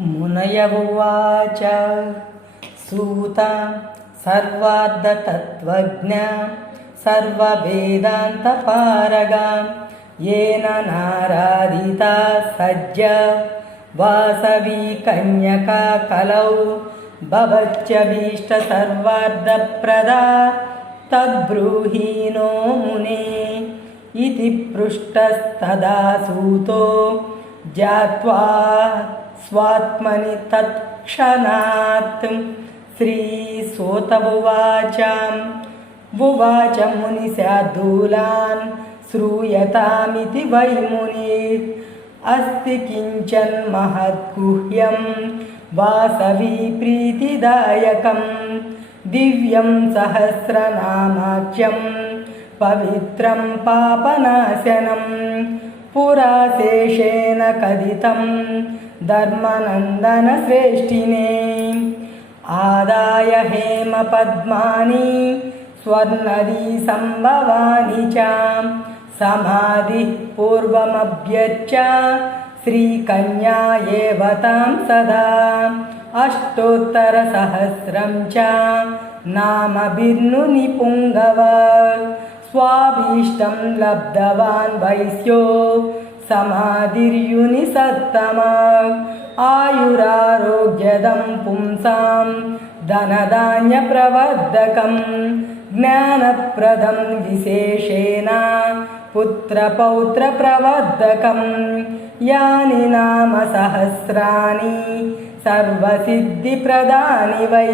मुनय उवाच सूत सर्वार्धतत्त्वज्ञ सर्ववेदान्तपारगा येन नाराधिता सज्ज वासवी कन्यका कलौ भवत्यभीष्टसर्वार्धप्रदा तद्ब्रूहि नो मुने इति पृष्टस्तदा सूतो ज्ञात्वा स्वात्मनि तत्क्षणात् श्रीसूत उवाच मुनिस्याद्दूलान् श्रूयतामिति वै मुनिः अस्ति किञ्चन महद्गुह्यं वासवी प्रीतिदायकं दिव्यं सहस्रनामाख्यं पवित्रं पापनाशनं पुरा शेषेण कथितं धर्मनन्दनश्रेष्ठिने आदाय हेमपद्मानि स्वर्णदी सम्भवानि च समाधिः पूर्वमभ्यर्च्य श्रीकन्या एव तां सदा अष्टोत्तरसहस्रं च नामभिर्नुनिपुङ्गव स्वाभीष्टं लब्धवान् वैश्यो समाधिर्युनिसत्तमा आयुरारोग्यदं पुंसां धनधान्यप्रवर्धकं ज्ञानप्रदं विशेषेण पुत्रपौत्रप्रवर्धकं यानि नाम सहस्राणि सर्वसिद्धिप्रदानि वै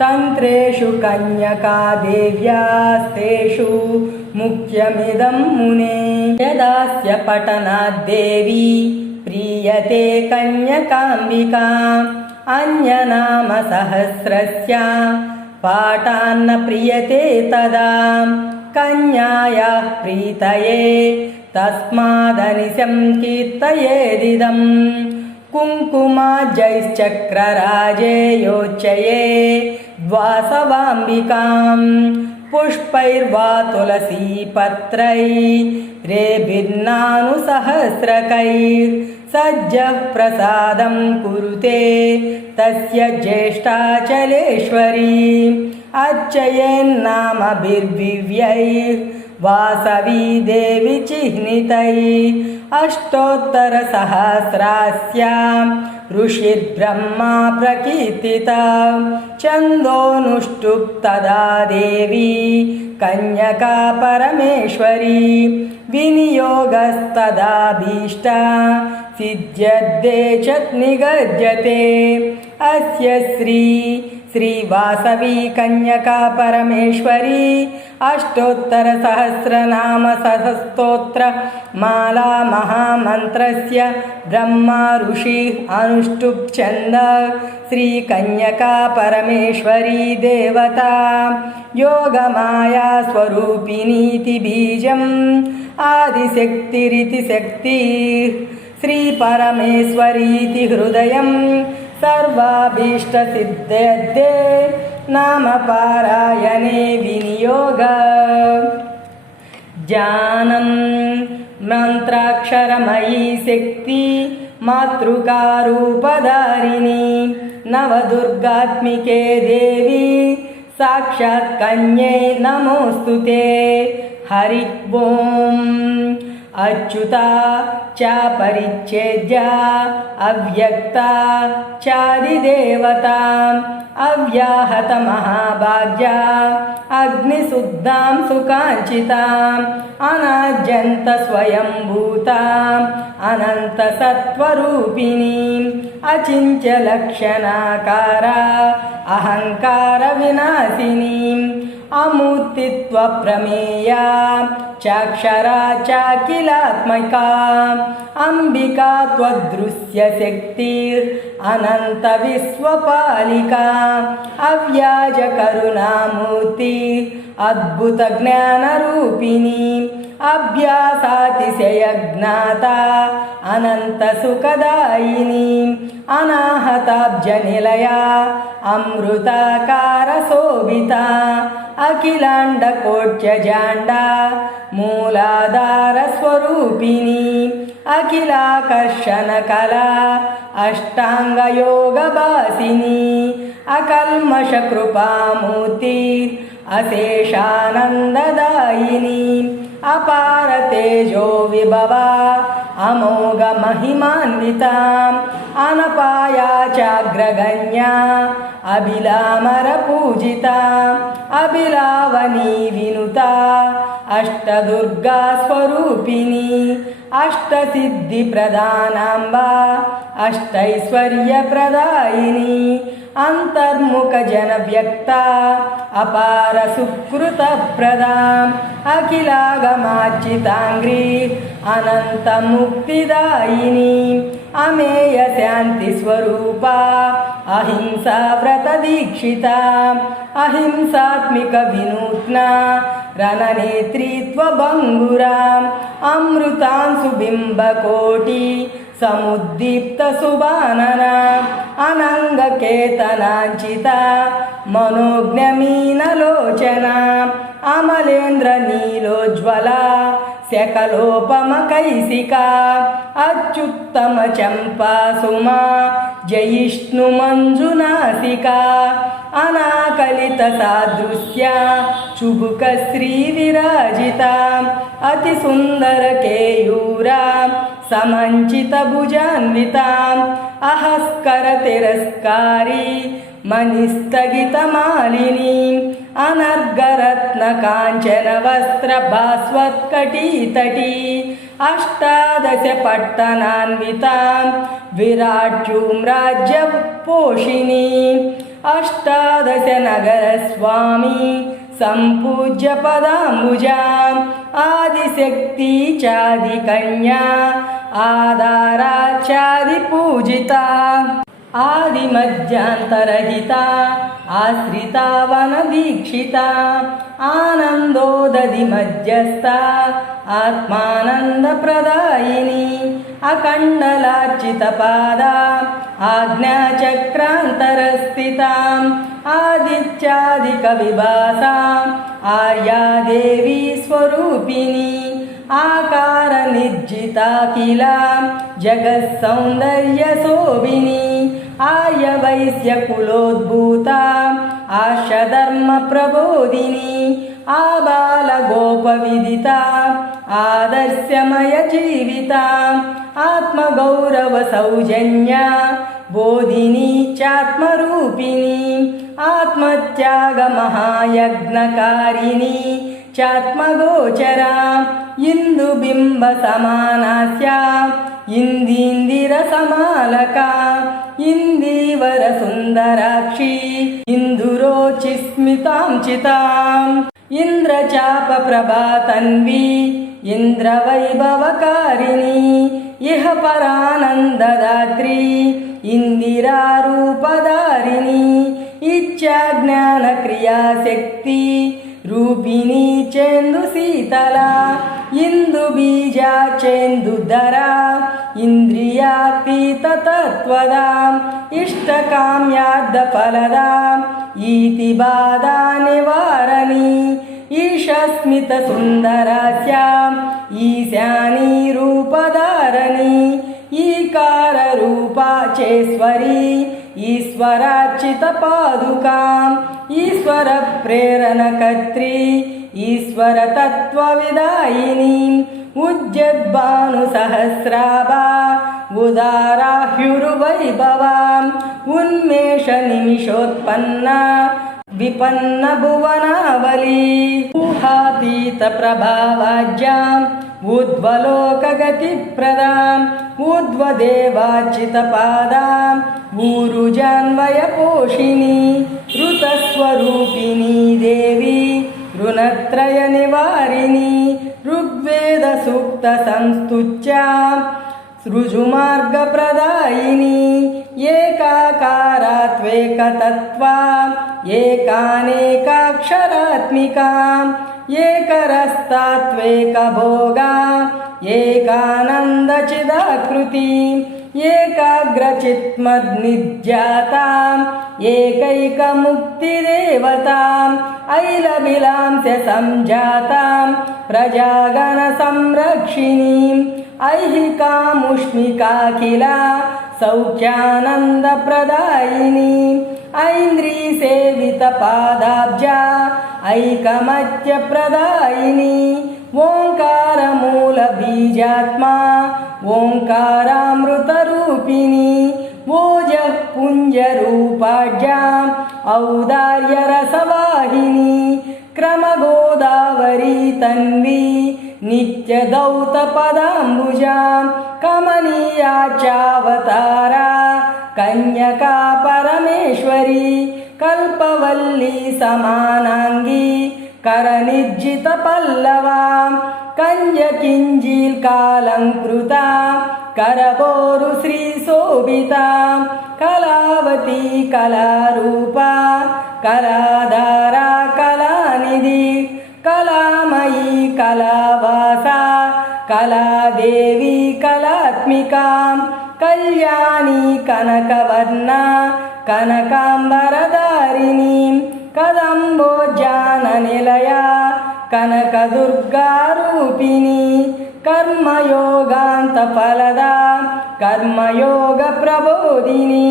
तन्त्रेषु कन्यका देव्यास्तेषु मुख्यमिदं मुने यदास्य पठनाद्देवी प्रीयते कन्यकाम्बिका अन्यनाम सहस्रस्य पाठान्न प्रीयते तदा कन्यायाः प्रीतये तस्मादनिशं कीर्तयेदिदं कुङ्कुमाजैश्चक्रराजे योच्यये द्वासवाम्बिकां पुष्पैर्वा तुलसीपत्रैरेभिर्नानुसहस्रकैर्सज्जः प्रसादं कुरुते तस्य ज्येष्ठाचलेश्वरी अर्चयेन्नामभिर्दिव्यैर्वासवी देवी चिह्नितैः अष्टोत्तरसहस्रास्यां ऋषिर्ब्रह्मा प्रकीर्तिता छन्दोनुष्टुप् तदा देवी कन्यका परमेश्वरी विनियोगस्तदाभीष्टा सिद्ध्यर्थे च निगद्यते अस्य श्रीवासवी कन्यका परमेश्वरी अष्टोत्तरसहस्रनाम सहस्रोत्तर माला महामन्त्रस्य ब्रह्मा ऋषिः अनुष्टुप् छन्द श्रीकन्यका परमेश्वरी देवता योगमाया स्वरूपिणीति बीजम् आदिशक्तिरिति शक्तिः श्रीपरमेश्वरीति हृदयं सर्वाभीष्टसिद्ध्यर्थे नामपारायणे विनियोग ज्ञानं मंत्राक्षरमयी शक्ति मातृकारूपधारिणी नवदुर्गात्मिके देवी साक्षात् कन्ये नमोऽस्तुते हरि ओम् अच्युता च परिच्छेद्या अव्यक्ता चादिदेवता अव्याहत महाभाग्या अग्निशुद्धां सुकाञ्चिताम् अनाद्यन्त स्वयंभूता अनन्तसत्त्वरूपिणीम् अचिन्त्यलक्षणाकारा अहङ्कारविनाशिनीम् अमूर्तित्वप्रमेया चाक्षरा चाखिलात्मिका अंबिका त्वदृश्यशक्तिरनन्तविश्वपालिका अव्याजकरुणामूर्ति अद्भुतज्ञानरूपिणी अभ्यासातिशयज्ञाता अनन्तसुखदायिनी अनाहताब्जनिलया अमृताकारशोभिता अखिलाण्डकोट्यजाण्डा मूलाधारस्वरूपिणी अखिलाकर्षणकला अष्टाङ्गयोगवासिनी अकल्मषकृपामूर्ति अशेषानन्ददायिनी अपार तेजो विभवा अमोघ महिमान्विताम् अनपाया चाग्रगण्या अभिलामर पूजिता अभिलावनी विनुता अष्टदुर्गा स्वरूपिणी अष्टसिद्धि प्रदानाम्बा अष्टैश्वर्य प्रदायिनी अंतर्मुख जन व्यक्ता अपार सुकृत प्रदाम् अखिलागमार्चितांग्री अनंत मुक्तिदायिनी अमेय शांति स्वरूपा अहिंसा व्रत दीक्षिता अहिंसात्मिक विनूत्ना रणनेत्रीत्व भंगुरा अमृतांशु बिंब कोटि समुद्दीप्त सुबानना अनंग केतनांचिता मनोज्ञमीनलोचना अमलेन्द्र नीलोज्वला सकलोपमकैसिका अच्युत्तम चंपा सुमा जयिष्णु मंजुनासिका अनाकलित सादृश्या चुबुक श्री विराजिता अति सुंदर केयूरा समंचित भुजान्विता अहस्कर तिरस्कारी मणिस्थगित मालिनी अनर्गरत्न कांचन वस्त्र भास्वत्कटीतटी अष्टादश पट्टनान्विता विराट्यूं राज्य पोषिणी अष्टादश नगर स्वामी संपूज्य पदाम्बुजा आदिशक्ति चादि कन्या आधारा चादि पूजिता आदि मध्यांतरहिता आश्रिता वन दीक्षिता आनंदोदधि मध्यस्था आत्मानंद प्रदायिनी अखंडलार्चित पादा आज्ञाचक्रांतरस्थिता आदित्यादिक विभासा आर्या देवी स्वरूपिणी आकार निर्जिता किला जगत् सौंदर्य शोभिनी आर्य वैश्य कुलोद्भूता आशधर्म प्रबोधिनी आबाल गोप विदिता आदर्शमय जीविता आत्मगौरव सौजन्या बोधिनी चात्मरूपिणी आत्मत्याग महायज्ञकारिणी चात्मगोचरा इंदुबिंब समानास्या इंदींदिर समालका इंदीवर सुंदराक्षी इंदुरोचिस्मितां चिताम् इंद्रचाप प्रभातन्वी इंद्रवैभवकारिणी इह परानंददात्री इंदिरारूपधारिणी इच्छा ज्ञान क्रिया शक्ति रूपिणी चेंदु शीतला इंदु बीजा चेंदुधरा इंद्रियातीत तत्वदा इष्टकाम्याद्ध फलदा इति बाधा निवारणी ईशस्मित सुंदरास्या ईशानी रूपधारणी ईकार रूपा चेश्वरी ईश्वरार्चित पादुका ईश्वर प्रेरणकर्त्री ईश्वर तत्वविदायिनी उज्जद्भानु सहस्राभा उदाराह्युर्वैभवा उन्मेष निमिषोत्पन्ना विपन्न भुवनावली ऊहातीत प्रभावाज्याम् ऊर्ध्वलोकगतिप्रदाम् ऊर्ध्वदेवार्चितपादाम् ऊरुजान्वयपोषिणी ऋतस्वरूपिणी देवी ऋणत्रय निवारिणी ऋग्वेद सूक्त संस्तुत्या ऋजुमार्ग प्रदायिनी एकाकारात्वेकतत्त्वा एकानेकाक्षरात्मिका एकरस्तात्वेकभोगा एकानन्दचिदाकृति एकाग्रचित्मद्निज्ञाता एकैकमुक्तिदेवता ऐलबिलांस्य संजाता प्रजागण संरक्षिणी ऐहिकामुष्मिकाखिल सौख्यानन्दप्रदायिनी ऐन्द्री सेवितपादाब्जा ऐकमत्यप्रदायिनी ओङ्कारमूलबीजात्मा ओङ्कारामृतरूपिणी ओजः पुञ्जरूपाढ्याम् औदार्यरसवाहिनी क्रमगोदावरी तन्वी नित्यदौतपदाम्बुजा कमनीयाचावतारा कन्यका परमेश्वरी कल्पवल्ली समानांगी करनिर्जितपल्लवा कञ्जकिञ्जील्कालङ्कृता करबोरु श्रीशोभिता कलावती कलारूपा कलाधारा कलानिधि कलामयी कलावासा कलादेवी कलात्मिका कल्याणी कनकवर्णा कनकाम्बरधारिणी कदम्बोज्जाननिलया कनकदुर्गारूपिणी कर्मयोगान्तफलदा कर्मयोगप्रबोधिनी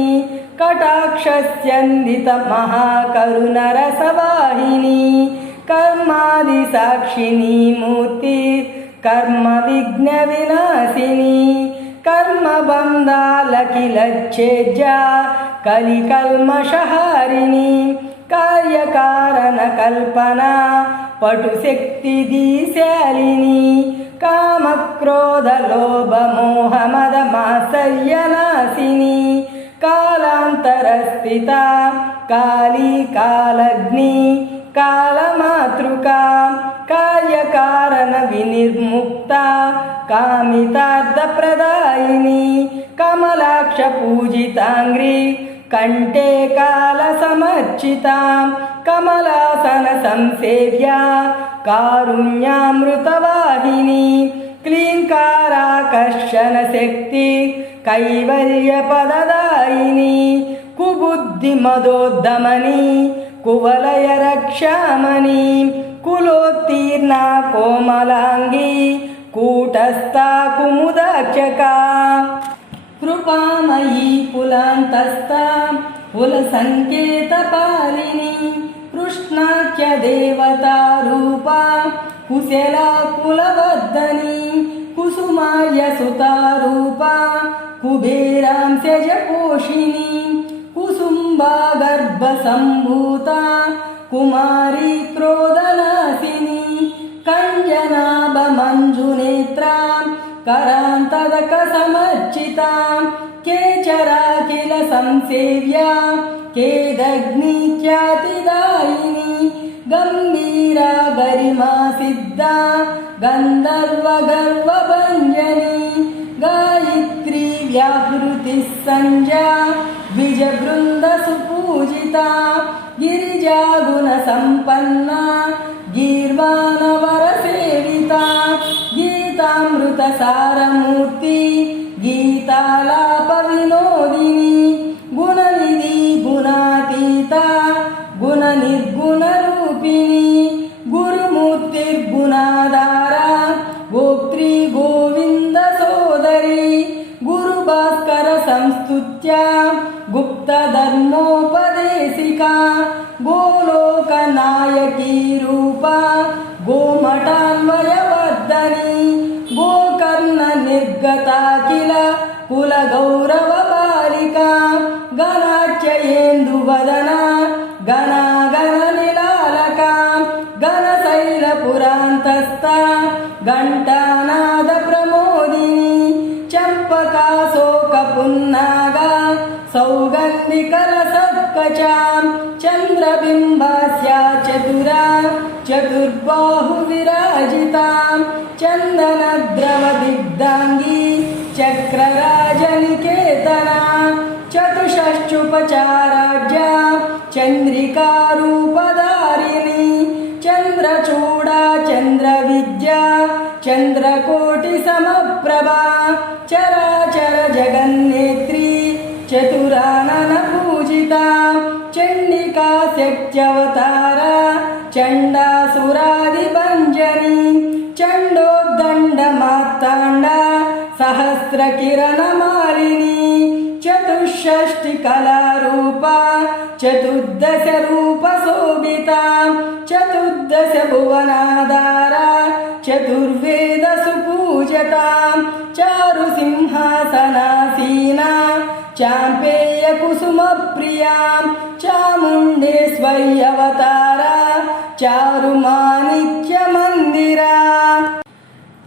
कटाक्षस्यन्दितमहाकरुणरसवाहिनी कर्मादिसाक्षिणी मूर्ति कर्मविघ्नविनाशिनी कर्मबन्धालकिलच्छेद्या कलिकल्मषहारिणी कार्यकारणकल्पना पटुशक्तिधीशालिनी कामक्रोधलोभमोहमदमात्सर्यनाशिनी कालान्तरस्थिता काली कालग्नि कालमातृका कार्यकारणविनिर्मुक्ता कामितार्थप्रदायिनी कमलाक्षपूजिताङ्घ्रि कंठे कालसमर्चिता कमलासनसंसेव्या कारुण्यामृतवाहिनी क्लीङ्काराकर्षणशक्ति कैवल्यपददायिनी कुबुद्धिमदोद्दमनी कुवलयरक्षामणी कुलोत्तीर्णा कोमलांगी कूटस्था कुमुदाक्षका कृपामयी कुलान्तस्था कुलसङ्केतपालिनी कृष्णाख्य देवता रूपा कुशला कुलवर्धनी कुसुमार्य सुता रूपा कुबेरांस्यजपोषिणी कुसुम्बा गर्भसम्भूता कुमारी क्रोधनाशिनी कञ्जनाभमञ्जुनेत्रा करान्तदकसमर्चिता केचराखिल संसेव्या केदग्निख्यातिदायिनी गम्भीरा गरिमा सिद्धा गन्धर्वगर्वभञ्जनी गायत्री व्याहृतिः सञ्जा द्विजवृन्दसुपूजिता गिरिजागुणसम्पन्ना गीर्वाणवरसेविता गीतामृतसारमूर्ति गीतालापविनोदिनी गुणनिधि गुणातीता गुणनिर्गुणरूपिणी गुरुमूर्तिर्गुणाधारा गोप्त्री गोविन्दसोदरी गुरुभास्कर संस्तुत्या गुप्तधर्मोपदेशिका गोलोकनायकी रूपा गोमठान्वयवर्धनी गोकर्णनिर्गता किल कुलगौरवबालिका गणाच्ययेन्दुवदना गणागणनिलालका गणशैलपुरान्तस्था घण्टानादप्रमोदिनी चम्पकाशोकपुन्नागा सौगन्धिकलसत्कचा चन्द्रबिम्बास्या चतुरा चतुर्बाहुविराजिता चन्दनद्रवदिग्धाङ्गी चक्रराजनिकेतना चतुष्षष्ठुपचाराढ्या चन्द्रिकारूपधारिणी चन्द्रचूडा चन्द्रविद्या चन्द्रकोटिसमप्रभा चराचर जगन्नेत्री चतुराननपूजिता चण्डिका शक्त्यवतारा चण्डासुरादिभञ्जनी चण्डोद्दण्डमार्ताण्डा सहस्रकिरणमालिनी चतुष्षष्टिकलारूपा चतुर्दशरूपशोभिता चतुर्दशभुवनाधारा चतुर्वेदसुपूजता चारुसिंहासनासीना चाम्पेयकुसुमप्रिया चामुण्डेश्वर्यवतारा चारुमाणिक्यमन्दिरा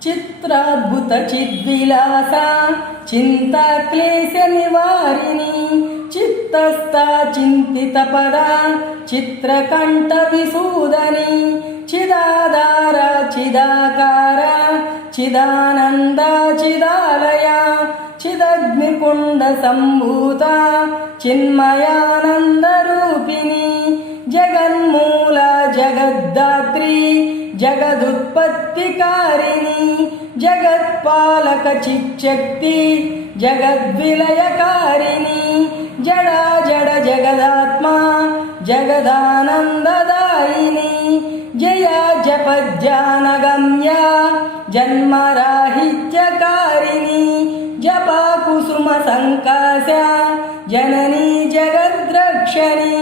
चित्राद्भुत चिद्विलासा चिन्ताक्लेशनिवारिणी चित्तस्था चिन्तितपदा चित्रकण्ठविसूदनी चिदाधारा चिदाकारा चिदानन्दा चिदालया चिदग्निकुण्डसम्भूता चिन्मयानन्दरूपिणी जगन्मूला जगद्धात्री जगदुत्पत्तिकारिणी जगत्पालकचिच्शक्ति जगद्विलयकारिणी जडा जड जगदात्मा जगदानन्ददायिनी जया जपज्ञानगम्या जन्मराहित्यकारिणी जपा कुसुमसङ्कास्या जननी जगद्रक्षणी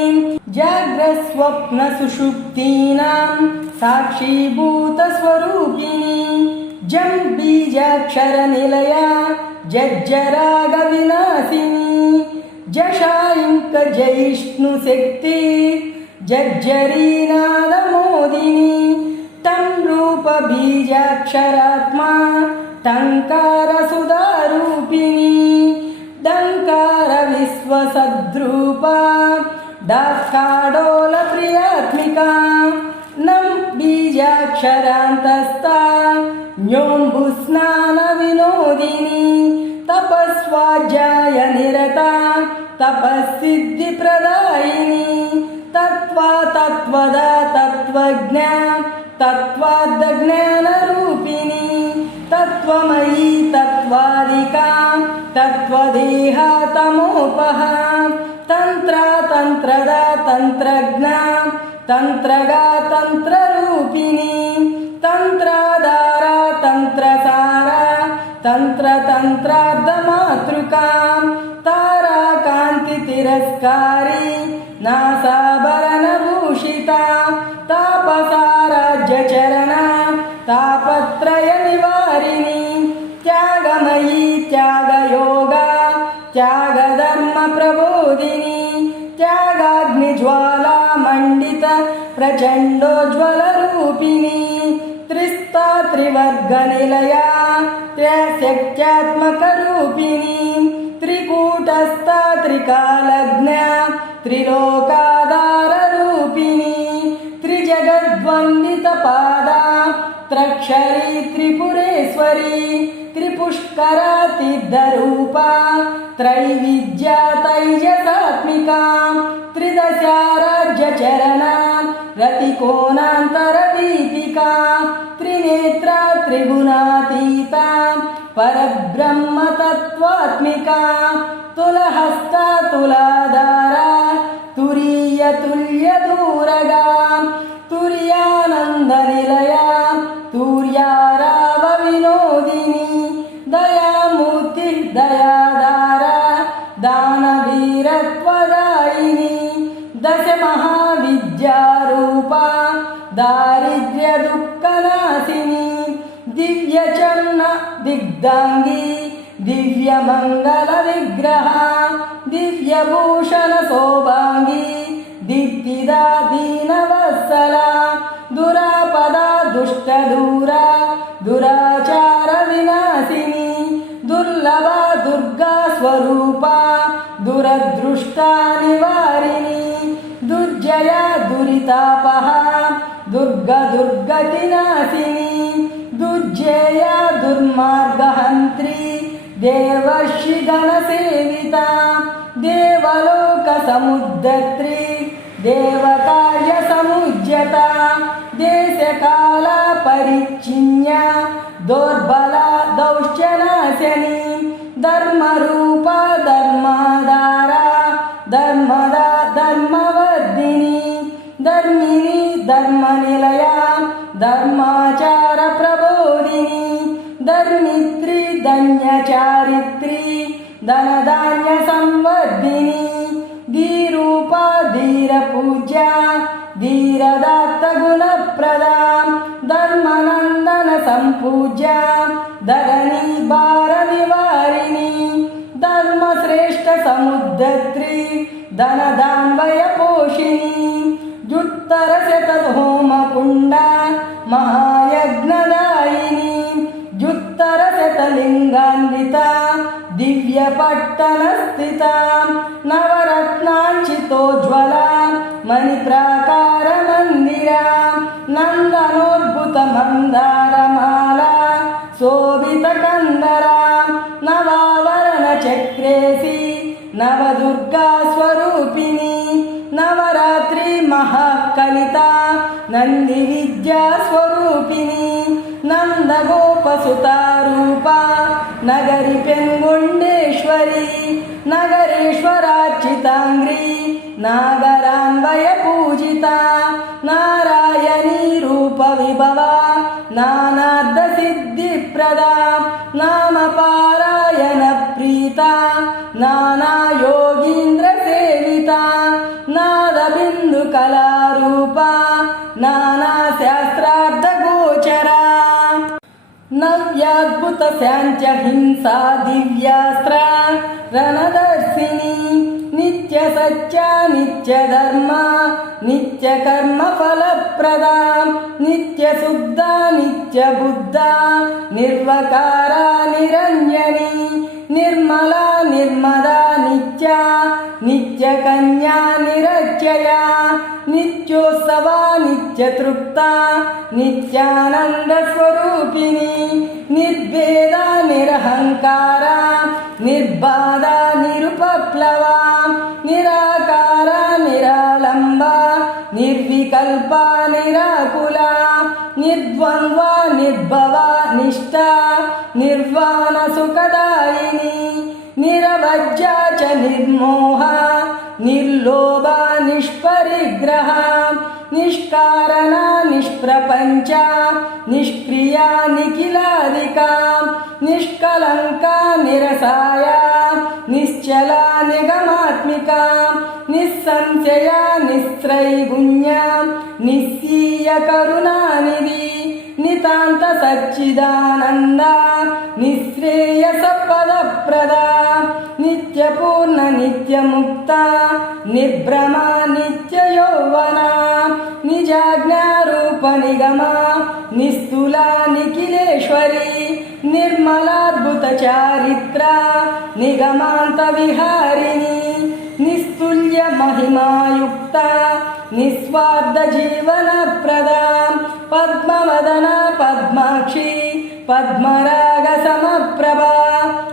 जाग्रस्वप्नसुषुप्तीनां साक्षीभूतस्वरूपिणी जं बीजाक्षरनिलया जज्जरागविनाशिनी जशायिङ्कजैष्णुशक्ति जज्जरीनादमोदिनी तं रूपबीजाक्षरात्मा टङ्कारसुधारूपिणी डङ्कारविश्वसद्रूपा दास्काडोलप्रियात्मिका नं बीजाक्षरान्तस्था न्योम्बुस्नानविनोदिनी तपस्वाध्याय निरता तपःसिद्धिप्रदायिनी तत्त्वा तत्त्वदा तत्त्वज्ञा तत्त्वाद्ज्ञानरूपिणी तत्त्वमयी तत्त्वादिका तत्त्वदेहा तमोपहा तन्त्रा तन्त्रदा तन्त्रज्ञा तन्त्रगा तन्त्ररूपिणी तन्त्राधारा तन्त्रसारा तन्त्रतन्त्रार्धमातृका ताराकान्तितिरस्कारी नासाभरणभूषिता तापसाराज्यचरणा तापत्रयनिवारिणी त्यागमयी त्यागयोगा त्यागधर्मप्रबोधिनी त्यागाग्निज्वाला मण्डित प्रचण्डोज्ज्वलरूपिणी त्रिस्ता त्रिवर्गनिलया त्रयशक्त्यात्मकरूपिणी त्रिकूटस्था त्रिकालज्ञा त्रिलोकाधाररूपिणी त्रिजगद्वन्दितपादा त्रक्षरी त्रिपुरेश्वरी त्रिपुष्करातीर्थरूपा त्रैविद्या तैजसात्मिका त्रिदशाराज्यचरणा रतिकोणान्तरदीपिका त्रिनेत्रा त्रिगुणातीता परब्रह्मतत्त्वात्मिका तुलहस्ता तुलाधारा तुरीयतुल्यदूरगा तुर्यानन्दनिलया तुर्यारावविनोदिनी दयामूर्ति दयाधारा दानवीरत्वदायिनी दशमहाविद्यारूपा दारिद्र्यदुःखनाशिनी दिव्यचन्न दिग्धाङ्गी दिव्यमङ्गलविग्रहा दिव्यभूषणशोभाङ्गी दीप्तिदा दीनवत्सला दुरापदा दुष्टदूरा दुराचारविनाशिनी दुर्लभा दुर्गा स्वरूपा दुरदृष्टा निवारिणी दुर्जया दुरितापहा दुर्गा दुर्गतिनाशिनी दुर्जेया दुर्मार्गहन्त्री देवर्षिगणसेविता देवलोकसमुद्धत्री देवकार्यसमुज्यता देशकाला परिच्छिन्या दोर्बला दौश्चनाशनी धर्मरूपा धर्माधारा धर्मदा धर्मवर्धिनी धर्मिणी धर्मनिलया धर्माचारप्रबोधिनी धर्मित्री धन्यचारिणी समुद्धत्री धनदान्वयपोषिणी जुत्तरशतहोमकुण्डा महायज्ञदायिनी जुत्तरशतलिङ्गान्विता दिव्यपट्टनस्थिता नवरत्नाञ्चितोज्ज्वला मणिप्राकारमन्दिरा नन्दनोद्भुतमन्दारमाला शोभितकन्दरा नवावरणचक्रेशी नवदुर्गा स्वरूपिणी नवरात्रि महाकलिता नन्दिविद्या स्वरूपिणी नन्दगोपसुतारूपा नगरि पेन्गुण्डेश्वरी नगरेश्वरार्चिताङ्ग्री नागरान्वयपूजिता नारायणी रूपविभवा नानार्धसिद्धिप्रदा नामपारायणप्रीता नानायोगीन्द्रसेविता नादबिन्दुकलारूपा नानाशास्त्रार्थगोचरा नव्याद्भुतस्याञ्चहिंसा दिव्यास्त्रा रणदर्शिनी नित्यसत्या नित्यधर्मा नित्यकर्मफलप्रदा नित्यशुद्धा नित्यबुद्धा निर्वकारा निरञ्जनी निर्मला निर्मदा नित्या नित्यकन्या निरच्चया नित्योत्सवा नित्यतृप्ता नित्यानन्दस्वरूपिणी निर्भेदा निरहङ्कारा निर्बाधा निरुपप्लवा निराकारा निरालम्बा निर्विकल्पा निराकुला निर्द्वन्द्वा निर्भवा निष्ठा निर्वाणसुखदायिनी निरवज्या च निर्मोहा निर्लोभा निष्परिग्रहा निष्कारणा निष्प्रपञ्चा निष्क्रिया निखिलादिका निष्कलङ्का निरसाया निश्चला निगमात्मिका निस्संशया निस्त्रैगुण्या निस्सीय करुणानिधि नितान्त सच्चिदानन्दा निःश्रेयसपदप्रदा नित्यपूर्ण नित्यमुक्ता निर्भ्रमा नित्ययौवना निजाज्ञारूप निगमा निस्तुला निखिलेश्वरी निर्मलाद्भुतचारित्रा निगमान्तविहारिणी निस्तुल्य महिमायुक्ता निस्वार्थजीवनप्रदा पद्मवदना पद्माक्षी पद्मरागसमप्रभा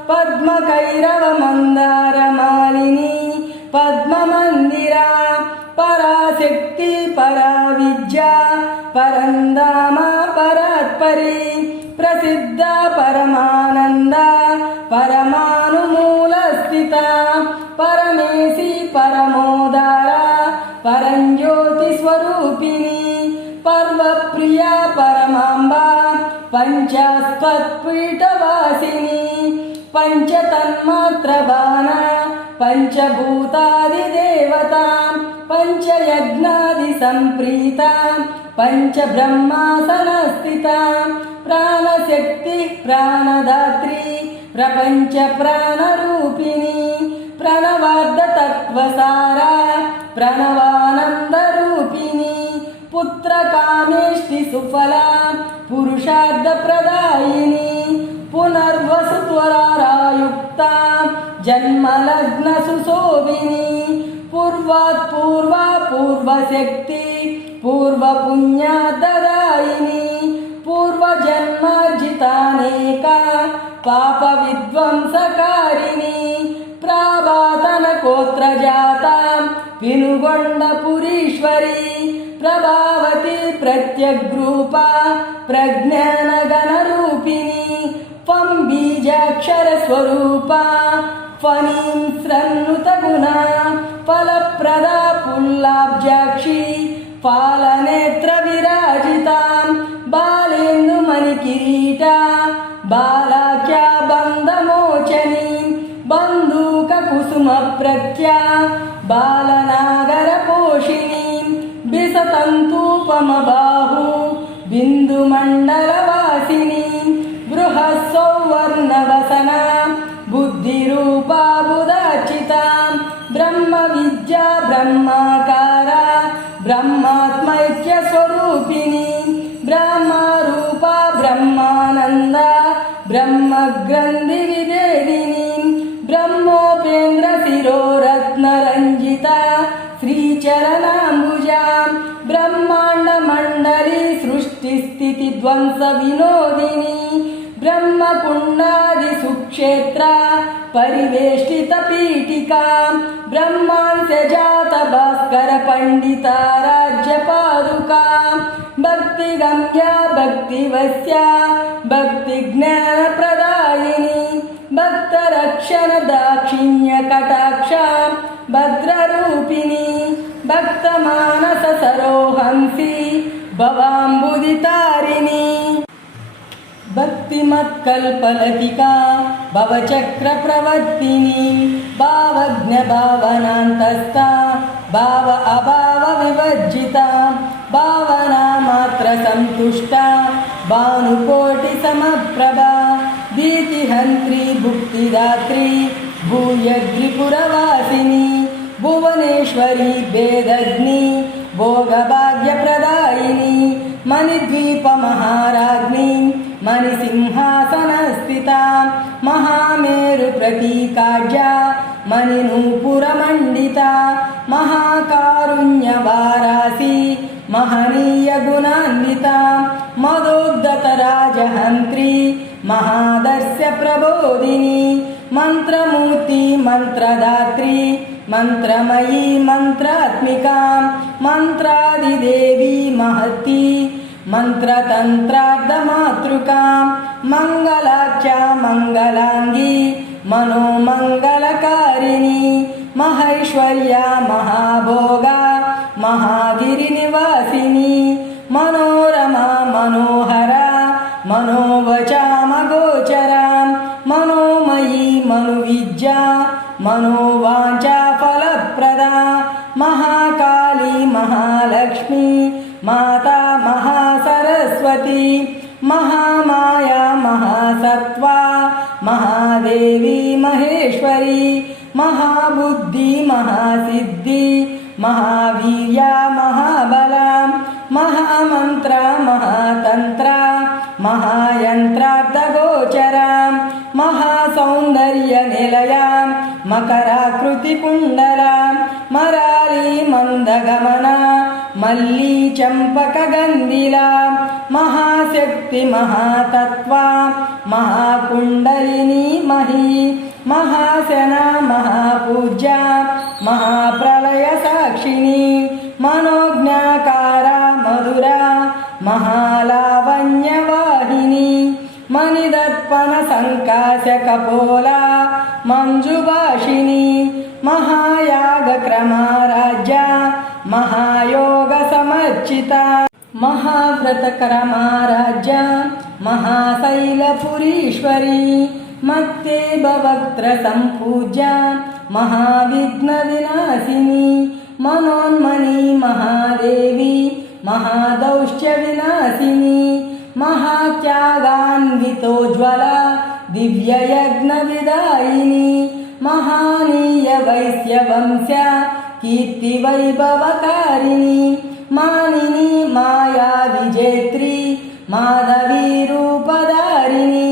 पद्मकैरवमन्दारमालिनी पद्ममन्दिरा पराशक्ति पराविद्या परन्दामा परात्परी प्रसिद्धा परमानन्दा परमाणुमूलस्थिता परमेशी परमोदारा परञ्ज्योतिस्वरूपिणी पर्वप्रिया परमाम्बा पञ्चास्त्वत्पीठवासिनी पञ्चतन्मात्रबाणा पञ्चभूतादिदेवता पञ्चयज्ञादिसम्प्रीता पञ्चब्रह्मासनस्थिता प्राणशक्ति प्राणदात्री प्रपञ्चप्राणरूपिणी प्रणवार्धतत्त्वसारा प्रणवानन्दरूपिणी पुत्रकामेष्टिसुफला पुरुषार्थप्रदायिनी पुनर्वसुत्वरायुक्ता जन्मलग्नसुशोभिनी पूर्वात् पूर्वा पूर्वशक्ति पूर्वपुण्याददायिनी पूर्वजन्मार्जितानेका पापविध्वंसकारिणी प्राभातनकोत्रजाता पिनुगొండपुरीश्वरी प्रभावती प्रत्यग्रूपा प्रज्ञानगणरूपिणी फं बीजाक्षरस्वरूपा फणीं स्रन्नुतगुणा फलप्रदा पुल्लाब्जाक्षी फालनेत्रविराजिता बालेन्दुमणिकिरीटा बालाख्या बन्धमोचनी बन्धूककुसुमप्रत्या बालनागरपोषिणी बिसतन्तूपमबाहु बिन्दुमण्डलवासिनी बृहत्सौवर्णवसना बुद्धिरूपा बुधार्चिता బ్రహ్మ విద్యా బ్రహ్మాకార బ్రహ్మాత్మైక్య స్వరూపిణి బ్రహ్మరూప బ్రహ్మానంద బ్రహ్మగ్రంథి వివేదిని బ్రహ్మోపేంద్ర శిరోరత్న రంజిత శ్రీచరణాంబుజా బ్రహ్మాండ మండలి సృష్టి స్థితి ధ్వంస వినోదిని బ్రహ్మకుండాది సుక్షేత్ర పరివేష్టిత పీఠికా బ్రహ్మాంశజాత భాస్కర పండిత రాజ్య పాదుకా భక్తి గమ్య భక్తి వశ్య భక్తి జ్ఞాన ప్రదాయిని భక్త రక్షణ దాక్షిణ్య కటాక్ష భద్రరూపిణి భక్త మానస సరోహంసి భవాంబుదితారిణి భక్తిమత్కల్పలతికా భవచక్ర ప్రవర్తిని భావజ్ఞ భావనాంతస్థ భావ అభావ వివర్జిత భావనా మాత్ర సంతుష్ట భానుకోటి సమప్రభా భీతిహంత్రి భుక్తిదాత్రి భూయద్రిపురవాసిని భువనేశ్వరి భేదగ్ని భోగభాగ్యప్రదాయిని మణిద్వీప మహారాజ్ఞి మణిసింహాసన స్థిత మహామేరు ప్రతీకాఢ్య మణినూపుర మండిత మహాకారుణ్య వారాసి మహనీయ గుణాన్విత మదోద్ధత రాజహంత్రి మహాదర్శ ప్రబోధిని మంత్రమూర్తి మంత్రదాత్రి మంత్రమయీ మంత్రాత్మికా మంత్రాదిదేవి మహత్తి మంత్రతంత్రార్ధమాతృకా మంగళాక్ష మంగళాంగి మనోమంగళకారిణి మహైశ్వర్య మహాభోగ మహాగిరి నివాసిని మనోరమ మనోహర మనోవచామగోచర మనోమయీ మనువిద్యా మనోవాంఛా ఫలప్రదా మహాకాళీ మహాలక్ష్మి మాతా మహాసరస్వతి మహామాయా మహాసత్వా మహాదేవి మహేశ్వరి మహాబుద్ధి మహాసిద్ధి మహావీర్య మహాబల మహామంత్ర మహాతంత్ర మహాయంత్రార్థగోచర మహాసౌందర్య నిలయ మకరాకృతి కుండల మరాళీ మందగమన మల్లీ చంపక గంధిల మహాశక్తి మహాతత్వ మహాకుండలిని మహి మహాశన మహాపూజ్య మహాప్రళయ సాక్షిణి మనోజ్ఞాకార మధుర మహాలావణ్యవాహిని మణిదర్పణ సంకాశ కపోల మంజుభాషిని మహాయాగ క్రమారాజ్య మహాయోగ సమర్చిత మహావ్రత క్రమారాజ్య మహాశైలపురీశ్వరి మత్తే భవక్త్ర సంపూజ్య మహావిఘ్న వినాశిని మనోన్మణి మహాదేవి మహాదౌష్ట్య వినాశిని మహాత్యాగాన్వితోజ్వల దివ్యయజ్ఞ విదాయిని మహానీయ వైశ్యవంశ కీర్తి వైభవకారిణి మానిని మాయా విజేత్రి మాధవీ రూపధారిణి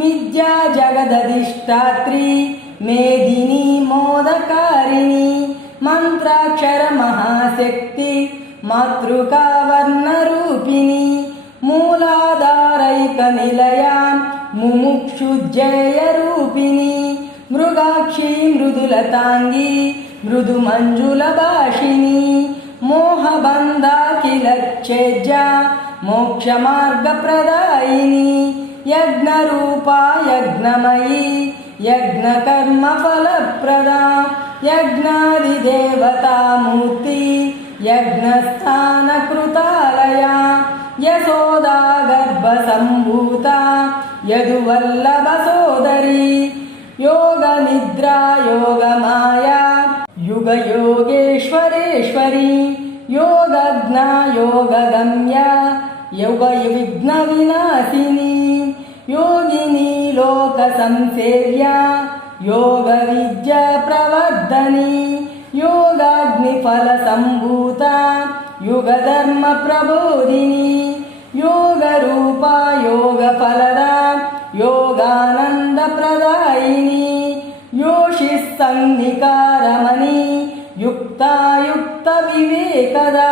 మిథ్యా జగదధిష్టాత్రి మేదిని మోదకారిణి మంత్రాక్షర మహాశక్తి మాతృకా వర్ణరూపిణి మూలాధారైక నిలయ ముముక్షుజయ రూపిణి మృగాక్షి మృదులతాంగి మృదు మంజుల భాషిని మోహబంధాఖిలచ్ఛేద్య మోక్ష మార్గ ప్రదాయిని యజ్ఞరూపా యజ్ఞమయీ యజ్ఞకర్మ ఫలప్రదా యజ్ఞాదిదేవతామూర్తి యజ్ఞస్థాన కృతాలయ యశోదా గర్భ సంభూత యదువల్లభ సోదరి యోగ నిద్రా యోగ మాయా యుగ యోగేశ్వరేశ్వరి యోగజ్ఞ యోగ గమ్య యోగ విఘ్న వినాశిని యోగిని లోక సంసేవ్య యోగ విద్య ప్రవర్ధని फलसम्भूता युगधर्मप्रबोधिनी योगरूपा योगफलदा योगानन्दप्रदायिनी योषिस्सन्निकारमणि युक्तायुक्तविवेकदा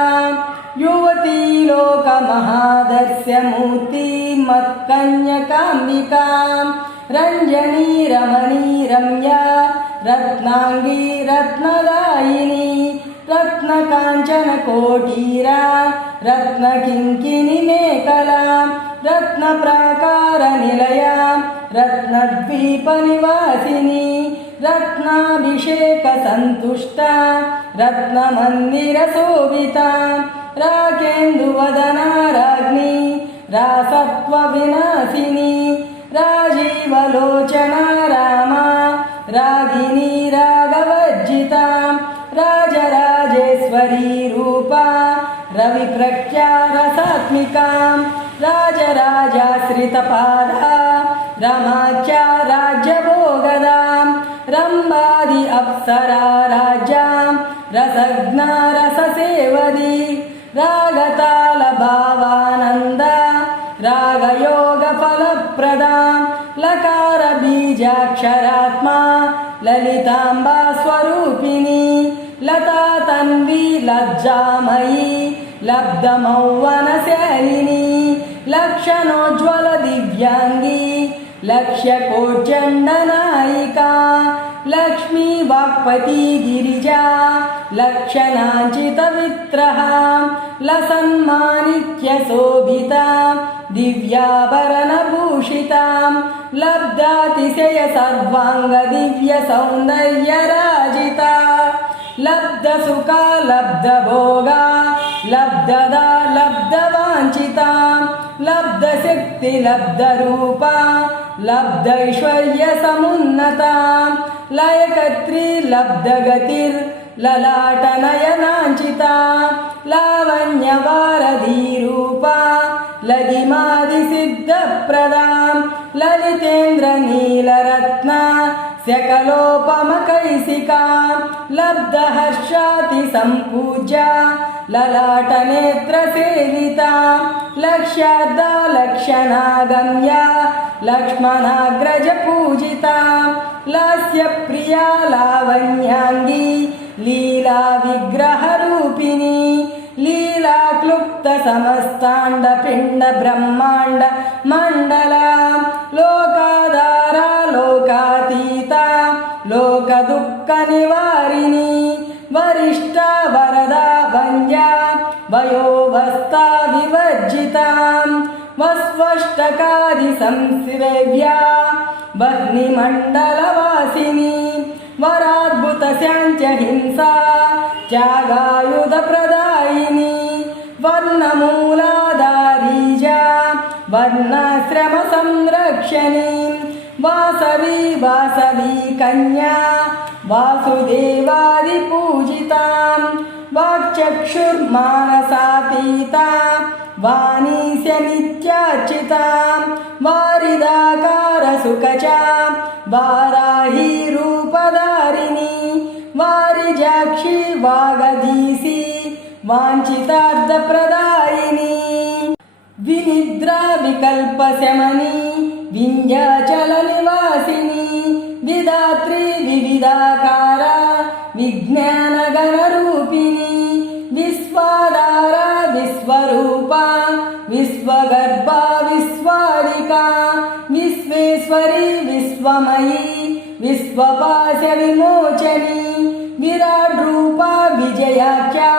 युवती लोकमहादर्शमूर्ति मत्कन्यकाम्बिका रञ्जनी रमणी रम्या रत्नांगी रत्नदायिनी रत्नकाञ्चनकोटीरा रत्नकिङ्किणिमेखला रत्नप्राकारनिलया रत्नद्वीपनिवासिनी रत्नाभिषेकसन्तुष्टा रत्नमन्दिरशोभिता राकेन्दुवदना राज्ञी रासत्वविनाशिनी राजीवलोचना रामा रागिनी राघवज्जिता राजराजेश्वरी रूपा रविप्रख्या रसात्मिका राजराजाश्रितपादा रमाच्या राज्यभोगदा रम्बादि अप्सरा राज्या रसज्ञा रससेवदी रागतालभावानन्दा रागयोगफलप्रदा लकारबीजाक्षरात्मा ललिताम्बा स्वरूपिणी लता तन्वी लज्जामयी लब्धमौवनशालिनी लक्षणोज्ज्वल दिव्यांगी लक्ष्यकोट्चण्डनायिका लक्ष्मी वाक्पती गिरिजा लक्षणाञ्चितवित्रहा लसन्माणिक्यशोभिता दिव्याभरणभूषिता लब्धातिशय सर्वाङ्ग दिव्यसौन्दर्यराजिता लब्धसुखा लब्धभोगा लब्धदा लब्धवाञ्छिता लब्धशक्ति लब्धरूपा लब्धैश्वर्यसमुन्नता लयकर्त्री लब्धगतिर्ललाटनयनाञ्चिता लावण्यवारधीरूपा ललिमादिसिद्धप्रदा ललितेन्द्रनीलरत्ना सकलोपमकैसिका लब्धहर्षातिसम्पूज्या ललाटनेत्रसेविता लक्ष्यार्धा लक्षणागम्या लक्ष्मणाग्रजपूजिता लास्यप्रिया लावण्याङ्गी लीलाविग्रहरूपिणी लीलाक्लुप्तसमस्ताण्डपिण्डब्रह्माण्ड मण्डला लोकाधारा लोकातीता लोकदुःखनिवारिणी वरिष्ठा वरदा वन्द्या वयोभस्ता विवर्जिता वस्वष्टकादिसंसेव्या वह्निमण्डलवासिनी वराद्भुतस्याञ्च हिंसा त्यागायुधप्रदायिनी वर्णमूलाधारीजा वर्णाश्रमसंरक्षणी वासवी वासवी कन्या वासुदेवादिपूजिता वाक्चक्षुर्मानसातीता वाणीस्य नित्यार्चिता वारिदाकारसुखचा वाराही रूपधारिणी वारिजाक्षी वागधीसी वाञ्छितार्थप्रदायिनी विनिद्रा विकल्पशमनी विन्ध्याचलनिवासिनी विधात्री विविधाकारा विज्ञानगणरूपिणी विश्वाधारा विश्वरूपा विश्वगर्भा विश्वारिका विश्वेश्वरी विश्वमयी विश्वपाशविमोचनी विराड्रूपा विजयाख्या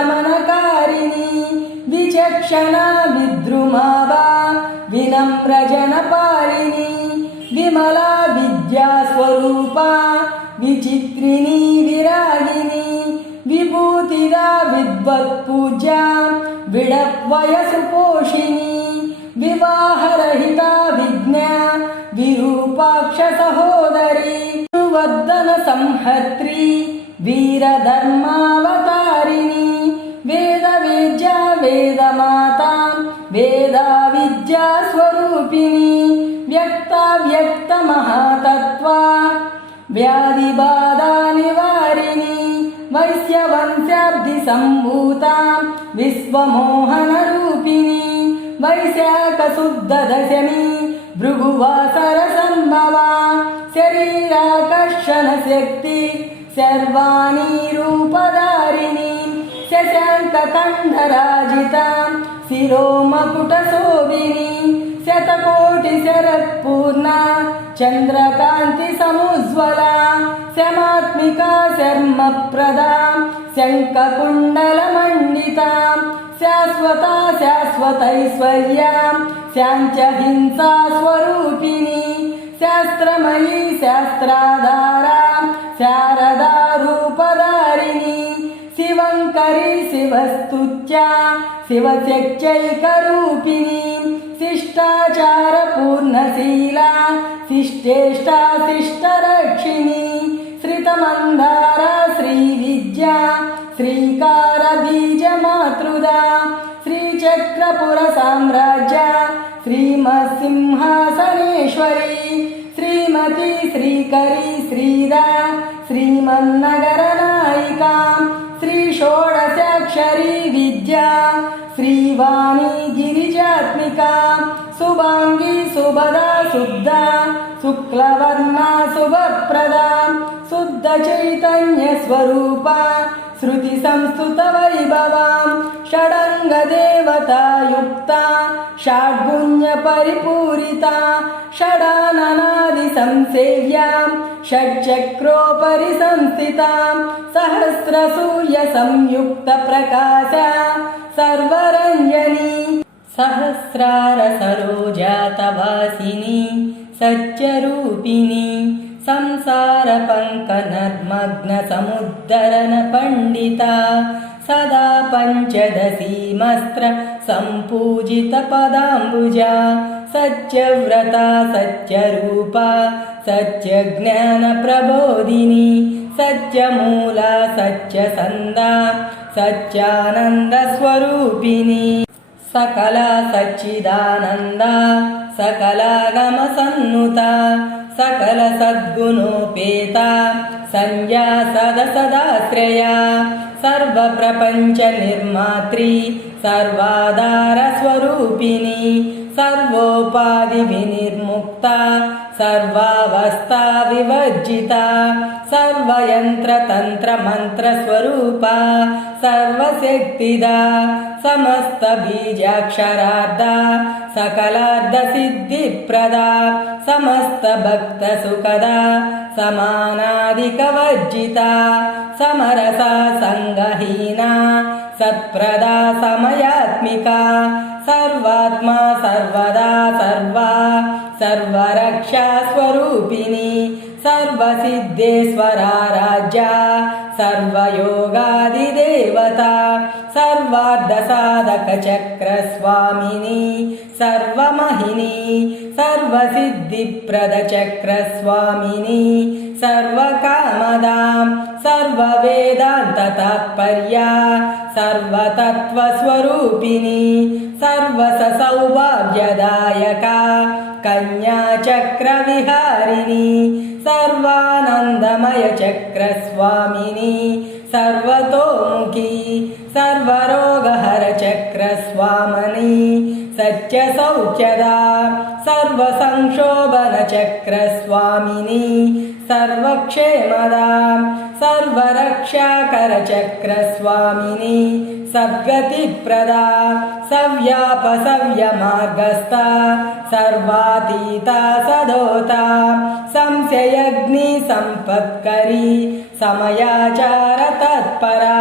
विश्वभ्रमणकारिणी विचक्षणा विद्रुमाभा विनम्रजनपालिनी विमला विद्यास्वरूपा विचित्रिणी विरागिनी विभूतिदा विद्वत्पूज्या विडवयसुपोषिणी विवाहरहिता विज्ञा विरूपाक्ष सहोदरी वर्धन संहर्त्री वीरधर्मावतारिणी वेदवेद्या वेदमाता वेदाविद्या स्वरूपिणी व्यक्ताव्यक्तमहातत्त्वा व्याधिबाधा निवारिणी सम्भूतां विश्वमोहनरूपिणी वैशाखशुद्धदशमी भृगुवासरसम्भवा शरीराकर्षणशक्ति सर्वाणि रूपधारिणी शशाङ्ककण्ठराजितां शिरोमकुटशोभिनी शतकोटिशरत्पूर्णा चन्द्रकान्तिसमुज्ज्वला शमात्मिका शर्मप्रदां शङ्खकुण्डलमण्डितां शाश्वता शाश्वतैश्वर्यां शाञ्चहिंसा स्वरूपिणी शास्त्रमयी शास्त्राधारां शारदारूपधारिणी शिवङ्करी शिवस्तुत्या शिवशक्त्यैकरूपिणी शिष्टाचारपूर्णशीला शिष्टेष्टा शिष्टरक्षिणी श्रितमन्दारा श्रीविद्या श्रीकारबीजमातृदा श्रीचक्रपुरसाम्राज्या श्रीमत्सिंहासनेश्वरी श्रीमती श्रीकरी श्रीदा श्रीमन्नगरनायिका श्रीषोडशाक्षरी विद्या श्रीवाणी गिरिजात्मिका शुभांगी शुभदा शुद्धा शुक्लवर्णा शुभप्रदा शुद्ध चैतन्य स्वरूपा श्रुति संस्तुत वैभवां षडंग देवता युक्ता षड्गुण्य परिपूरिता षडाननादि संसेव्यां षट्चक्रोपरि संस्थितां सहस्र सूर्य संयुक्त प्रकाशा सर्वरंजनी सहस्रार सरोजातवासिनी सच्चरूपिणी संसार पंकनर्मग्न समुद्धरण पंडिता सदा पंचदशीमस्त्र संपूजित पदाम्बुजा सत्यव्रता सत्यरूपा सत्यज्ञान प्रबोधिनी सत्यमूला सत्यसन्दा सच्चानंद स्वरूपिणी सकला सच्चिदानंदा सकलागम सन्नुता सकल सद्गुणोपेता संज्ञा सदसदाश्रया सर्व प्रपंच निर्मात्री सर्वाधार स्वरूपिणी सर्वोपाधि विनिर्मुक्ता सर्वावस्था विवर्जिता सर्वयंत्र तंत्र मंत्र स्वरूपा सर्वशक्तिदा समस्त बीजाक्षरार्धा सकलार्ध सिद्धिप्रदा समस्त भक्त सुखदा समानाधिकवर्जिता समरसा संगहीना सत्प्रदा समयात्मिका सर्वात्मा सर्वदा सर्वा सर्वरक्षा स्वरूपिणी सर्वसिद्धेश्वरा राज्या सर्वयोगादिदेवता सर्वार्धसाधक चक्र स्वामिनी सर्वमहिनी सर्वसिद्धिप्रद चक्र स्वामिनी सर्वकामदां सर्ववेदान्त तात्पर्या सर्वतत्त्वस्वरूपिणी सर्वसौभाग्यदायका कन्या चक्रविहारिणी सर्वानन्दमय चक्र स्वामिनी सर्वतोमुखी सर्वरोगहर चक्र स्वामिनी सच्च सौख्यदा सर्वसंक्षोभन चक्र स्वामिनी सर्वक्षेमदा सर्वरक्षाकर चक्र स्वामिनी सद्गतिप्रदा सव्यापसव्यमार्गस्था सर्वातीता सदोता संशयग्नि संपत्करी समयाचार तत्परा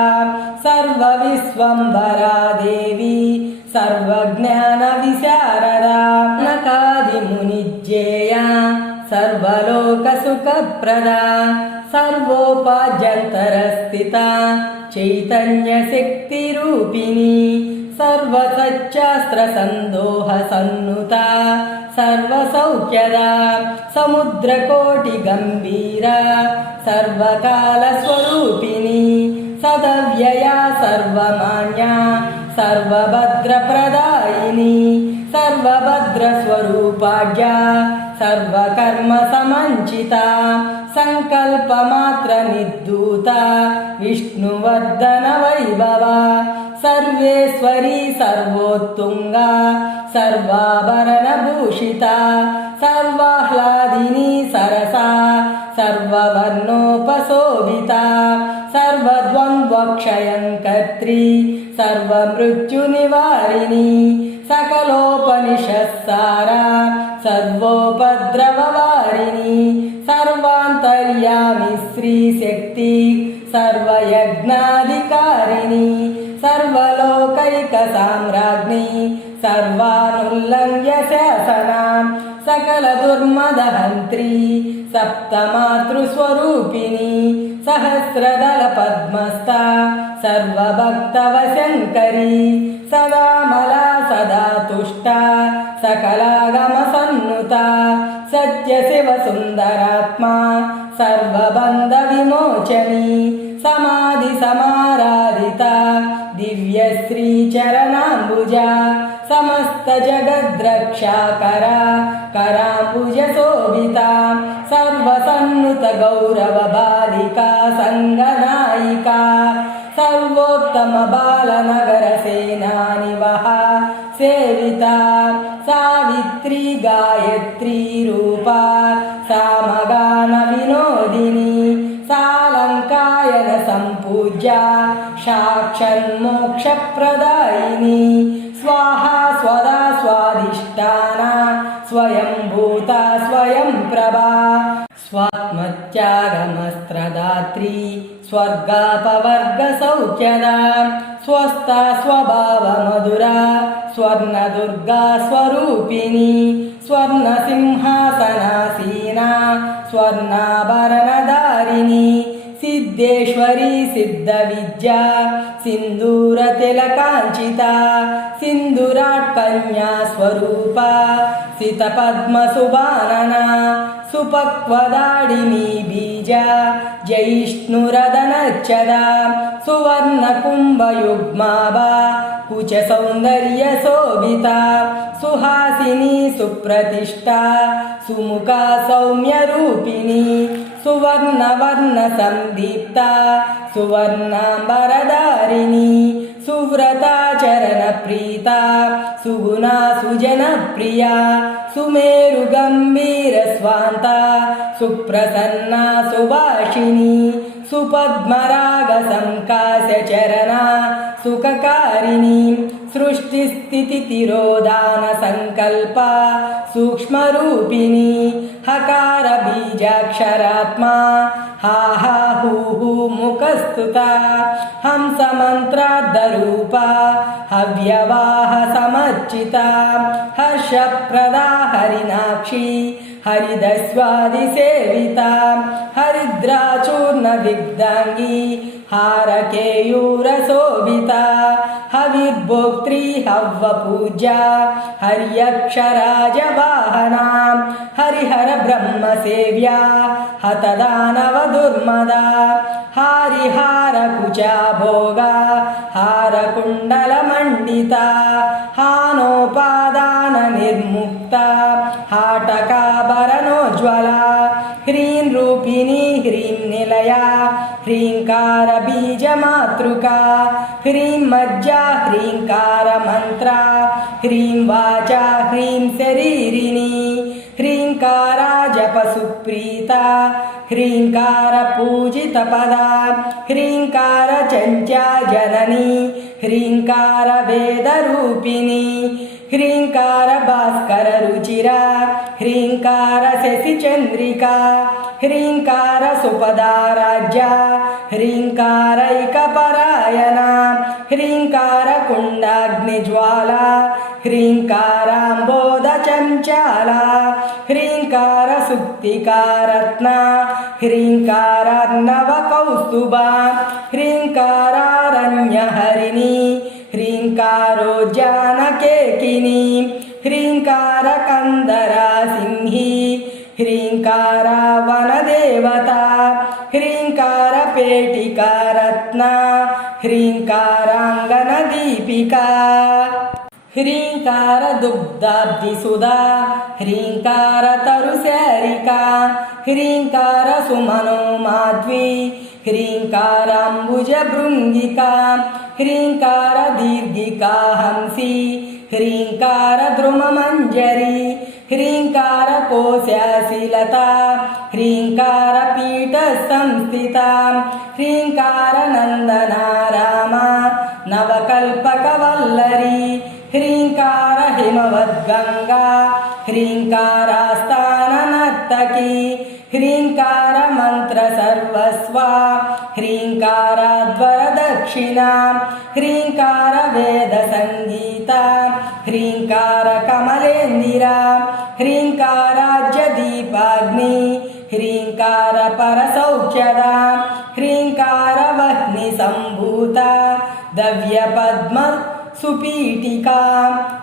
सर्वविश्वम्भरा देवी सर्वज्ञान विशारदा नकादिमुनिज्ञेया सर्वलोकसुखप्रदा सर्वोपाद्यन्तरस्थिता चैतन्यशक्तिरूपिणी सर्वसच्चास्त्रसन्दोहसन्नुता सर्वसौख्यदा समुद्रकोटिगम्भीरा सर्वकालस्वरूपिणी सदव्यया सर्वमान्या सर्वभद्रप्रदायिनी सर्वभद्रस्वरूपाढ्या సర్వకర్మ సమంచిత సంకల్పమాత్ర నిర్ధూత విష్ణువర్ధన వైభవ సర్వేశ్వరీ సర్వోత్తుంగా సర్వాభరణ భూషిత సర్వాహ్లాదిని సరసా సర్వవర్ణోపశోభిత సర్వద్వంద్వక్షయంకర్త్రీ సర్వమృత్యునివారిణి సకలోపనిషత్సారా సర్వోపద్రవవారిణి సర్వాంతర్యామి శ్రీశక్తి సర్వయజ్ఞాధికారిణి సర్వలోకైక సామ్రాజ్ఞి సర్వానుల్లంఘ్య శాసనాం సకల దుర్మదహంత్రి సప్తమాతృస్వరూపిణి సహస్రదళ పద్మస్థ సర్వభక్తవశంకరి సదామలా సదా తుష్ట సకలాగమ సన్నుత సత్య శివ సుందరాత్మా సర్వబంధ విమోచని సమాధి సమారాధిత దివ్య శ్రీ చరణాంబుజ సమస్త జగద్రక్షాకర కరాంబుజ శోభిత సర్వసన్నుత గౌరవ బాలికా సంగనాయికా సర్వోత్తమ బాలనగర సేనానివహ సేవిత సావిత్రి గాయత్రీ రూపా సామగాన వినోదిని సాలంకాయన సంపూజ్య సాక్షన్మోక్షప్రదాయిని స్వాహా స్వదా స్వాధిష్టాన స్వయంభూత స్వయం ప్రభా స్వాత్మత్యాగమస్త్రదాత్రీ స్వర్గాపవర్గ సౌఖ్యదా స్వస్థ స్వభావ మధురా స్వర్ణదుర్గా స్వరూపిణి స్వర్ణ సింహాసనాసీనా స్వర్ణాభరణధారిణి సిద్ధేశ్వరీ సిద్ధ విద్యా సింధూర తిలకాంచిత సింధురాట్కన్యా స్వరూప సిత పద్మ సుబానన సుపక్వదాడిని బీజ జైష్ణురదనచ్చద సువర్ణ కుంభయుగ్మాభా కుచ సౌందర్య శోభిత సుహాసిని సుప్రతిష్ఠ సుముఖ సౌమ్య రూపిణి సువర్ణవర్ణ సందీప్త సువర్ణాంబరధారిణి సువ్రతాచరణ ప్రీత సుగుణా సుజన ప్రియా సుమేరు గంభీర స్వాంత సుప్రసన్న సుభాషిణి సుపద్మరాగ సంకాశ చరణ సుఖకారిణి సృష్టి స్థితి తిరోధాన సంకల్ప సూక్ష్మరూపిణి హకార బీజాక్షరాత్మా హా హా హూ హూ ముఖస్తుత హంస మంత్రార్థరూప హవ్యవాహ సమర్చిత హర్షప్రదా హరినాక్షి హరిదస్వాది సేవిత హరిద్రాచూర్ణ దిగ్ధాంగి హారకేయూర శోభిత హవిర్భోక్త్రీ హవ్వ పూజ్య హర్యక్షరాజ వాహనా హరిహర బ్రహ్మ సేవ్యా హతదానవ దుర్మదా హారిహార కుచా భోగా హారకుండల మండిత హానోపాదాన నిర్ముక్త హాటకాభరణోజ్వల హ్రీం రూపిణి హ్రీం నిలయా హ్రీంకార బీజమాతృకా హ్రీం మజ్జా హ్రీంకార మంత్ర హ్రీం వాచా హ్రీం శరీరిణి హ్రీంకార జప సుప్రీత హ్రీంకార పూజిత పద హ్రీంకార చంచా జనని హ్రీంకార వేద రూపిణి హ్రీంకార భాస్కర రుచిర హ్రీంకార శశి చంద్రికా హ్రీంకార సుపదారాజ్య హ్రీంకారైకపరాయణ హ్రీంకార కుండాగ్నిజ్వాల హ్రీంకారాంబోధ చంచాల హ్రీంకార సుక్తికారత్న హ్రీంకారార్ణవ కౌస్తుభ హ్రీంకారారణ్యహరిణి హ్రీంకారో జానకేకిని హ్రీంకార కందరా సింహి హ్రీంకార వనదేవత హ్రీంకార పేటికారత్న హ్రీంకారాంగన దీపికా హ్రీంకారదుగ్ధాబ్ధిసుధా హ్రీంకారతరుశారికా హ్రీంకారసుమనో మాధ్వీ హ్రీంకారాంబుజభృంగికా హ్రీంకారదీర్ఘికా హంసీ హ్రీంకారద్రుమమంజరీ హ్రీంకారకోశాశిలతా హ్రీంకారపీఠసంస్థితా హ్రీంకారనందనా రామా నవకల్పకవల్లరీ హ్రీంకారహిమవద్గంగా హ్రీంకారాస్థాననర్తకీ హ్రీంకారమంత్రసర్వస్వా హ్రీంకారాధ్వరదక్షిణా హ్రీంకారవేదసంగీతా హ్రీంకారకమలేందిరా హ్రీంకారాజ్యదీపాగ్ని హ్రీంకారపరసౌఖ్యదా హ్రీంకారవహ్నిసంభూతా దవ్యపద్మ సుపీఠికా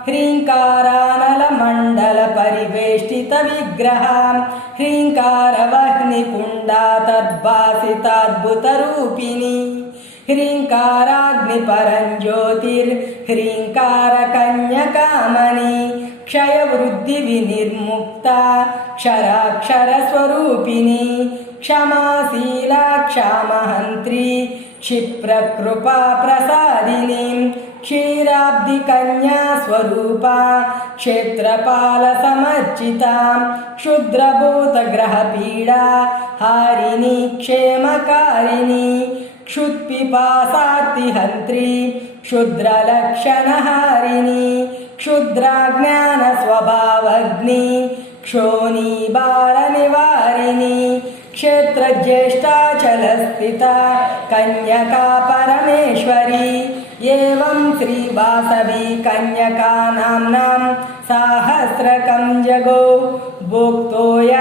హ్రీంకారానలమండల పరివేష్టిత విగ్రహ హ్రీంకారవహ్నికుండా తద్భాసితాద్భుతరూపిణి హ్రీంకారాగ్నిపరంజ్యోతిర్హ్రీంకారకన్యకామణి క్షయవృద్ధివినిర్ముక్తా క్షరాక్షరస్వరూపిణి క్షమాశీలా క్షామహంత్రి క్షిప్రకృపా ప్రసాదిని క్షీరాబ్ధికన్యా స్వరూపా క్షేత్రపాల సమర్చితా క్షుద్రభూతగ్రహపీడా హారిణి క్షేమకారిణి క్షుత్పిపాసార్తిహంత్రి క్షుద్రలక్షణహారిణి క్షుద్రాజ్ఞానస్వభావగ్ని క్షోణీబాలనివారిణి క్షేత్రజ్యేష్ఠాచలస్థితా కన్యకా పరమేశ్వరీ ఏవం శ్రీవాసవి కన్యకా నామ్నాం సాహస్రకం జగో భోక్తోయ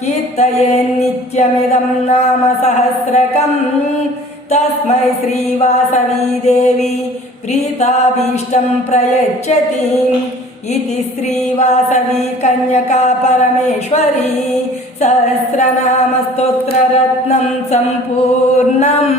కీర్తయేన్నిత్యమిదం నామ సహస్రకం తస్మై శ్రీవాసవీ దేవి ప్రీతాభీష్టం ప్రయచ్చతి इति श्रीवासवी कन्यका परमेश्वरी सहस्रनामस्तोत्ररत्नं सम्पूर्णम्।